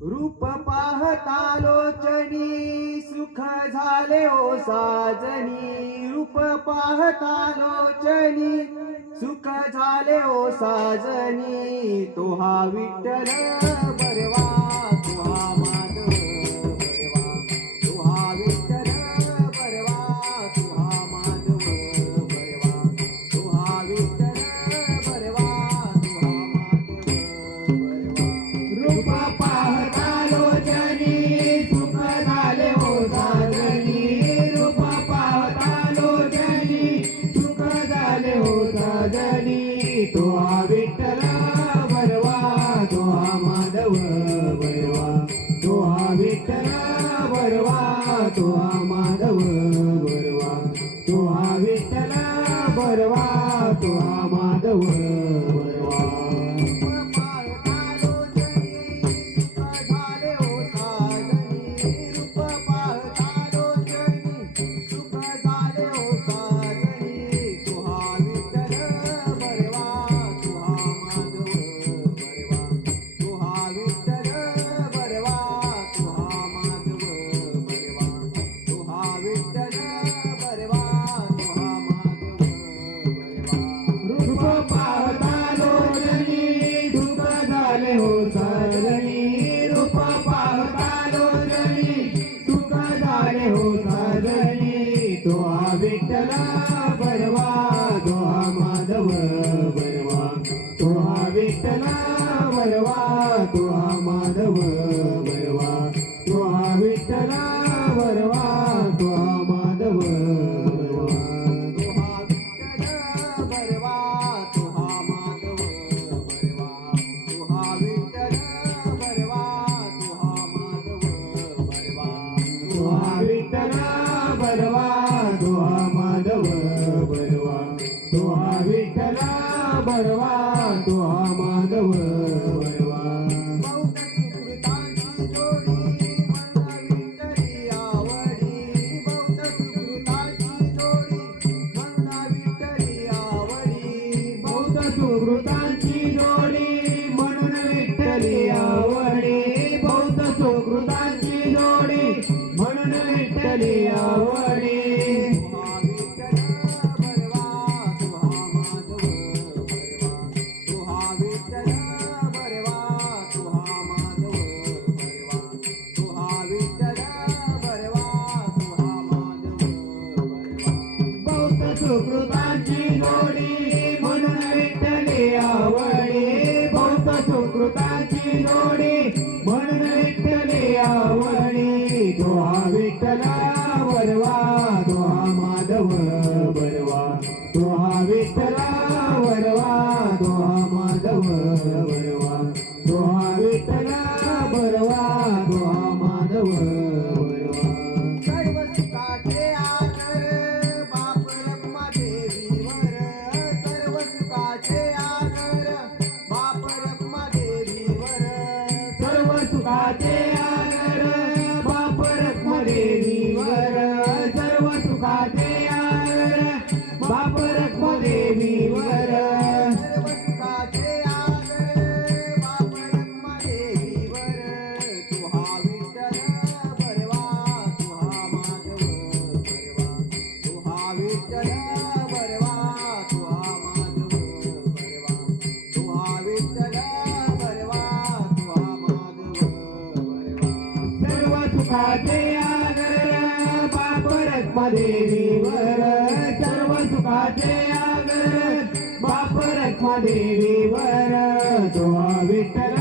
रूप पाहता लोचनी सुख झाले ओ साजनी, रूप पाहता लोचनी सुख झाले ओ साजनी, तो हा विठ्ठल बरवा, तो हा माधव बरवा, तो हा विठ्ठल बरवा, तो हा माधव बरवा, तो हा विठ्ठल बरवा, तो हा माधव बरवा. रूप पाहता लोचनी सुख झाले ओ साजनी, रूप पाहता लोचनी सुख झाले ओ साजनी, तो हा विठ्ठल बरवा, तो हा माधव बरवा, तो हा विठ्ठल बरवा, तो हा माधव बरवा, तो हा विठ्ठल बरवा, तो हा माधव बरवा. रूप पाहता लोचनी सुख झाले हो साजनी, तो हा विठ्ठल बरवा, तो हा माधव बरवा, तो हा विठ्ठल बरवा, तो हा माधव बरवा, तो हा विठ्ठल बरवा, तो हा माधव बरवा, तो हा विठ्ठल बरवा, तो हा माधव बरवा, तो हा विठ्ठल बरवा, तो हा माधव बरवा, तो हा विठ्ठल बरवा, तो हा माधव बरवा, तो हा विठ्ठल बरवा, तो हा माधव बरवा. बहुत सुकृतांची जोडी म्हणून विठ्ठली आवडी, बहुत सुकृतांची जोडी म्हणून विठ्ठली आवडी, बहुत सुकृतांची जोडी म्हणून विठ्ठली आवडी, बहुत सुकृतांची जोडी म्हणून विठ्ठली आवडी. तो हा विठ्ठल बरवा, तो हा माधव बरवा, तो हा विठ्ठल बरवा, तो हा माधव बरवा. बहुत सुकृतांची जोडी म्हणून विठ्ठली आवडी, बहुत सुकृतांची जोडी म्हणून विठ्ठली आवडी, तो हा विठ्ठल बरवा, तो हा माधव बरवा, तो हा विठ्ठल बरवा, तो हा माधव बरवा, तो हा विठ्ठल बरवा, तो हा माधव बरवा. सर्व सुखाचे आकर बाप रखमा देवीवर, सर्व सुखाचे आकर बाप रखमा देवीवर, सर्व सुखाचे आकर बाप रखमा देवीवर, सर्व सुखाचे आकर बाप रखमा देवीवर, सर्व सुखाचे आगर बाप रखमा देवीवर, तो हा विठ्ठल बरवा, तो हा माधव बरवा, तो हा विठ्ठल बरवा, तो हा माधव बरवा, तो हा विठ्ठल बरवा, तो हा माधव बरवा. सर्व सुखाचे आगर बाप रखमा देवीवर, सर्व सुखाचे आगर बाप रखमा देवीवर, तो हा विठ्ठल